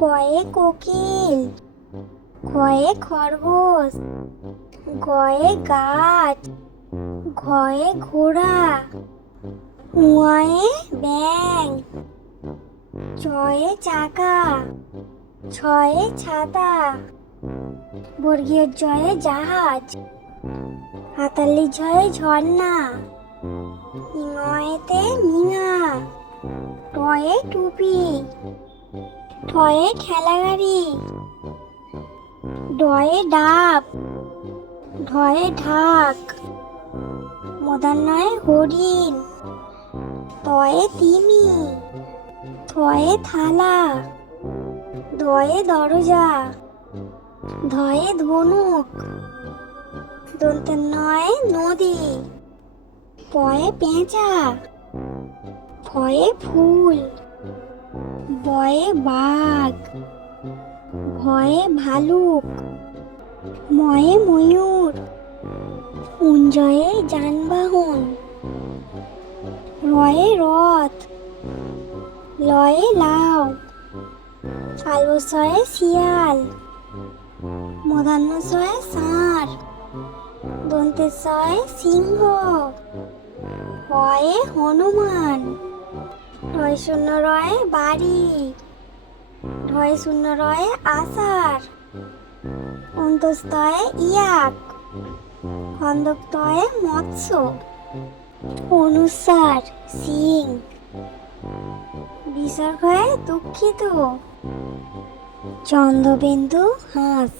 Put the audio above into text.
কয়ে কোকিল, খয়ে খরগোশ, গয়ে গাছ, ঘয়ে ঘোড়া, উয়ায়ে ব্যাং, চয়ে চাকা, ছয়ে ছাতা, বর্গীয় জয়ে জাহাজ, হাতালি ঝয়ে ঝর্ণা, ইঙয়েতে মিঙা, টয়ে টুপি, ঠয়ে ঠেলা গাড়ি, ডয়ে ডাব, ঢয়ে ঢাক, মূর্ধন্যয়ে হরিণ, তয়ে তিমি, থয়ে থালা, দয়ে দরজা, ধয়ে ধনুক, দন্ত্যে নদী, পয়ে পেঁচা, ফয়ে ফুল, বয়ে বাঘ, ভয়ে ভালুক, ময়ে ময়ূর, উঞ্জয়ে যানবাহন, রয়ে রথ, লয়ে লাউ, তালবস্যয়ে শিয়াল, মূর্ধন্যয়ে ষাঁড়, দন্তেশ্বয়ে সিংহ, হয়ে হনুমান, ঢয় শূন্য রয়ে বাড়ি, ঢয় শূন্য রয়ে আষাঢ়, অন্তস্তয়ে ইয়াক, খন্দক্তয়ে মৎস্য, অনুস্বার সিং, বিসর্গ হয়ে দুঃখিত, চন্দ্রবিন্দু হাঁস।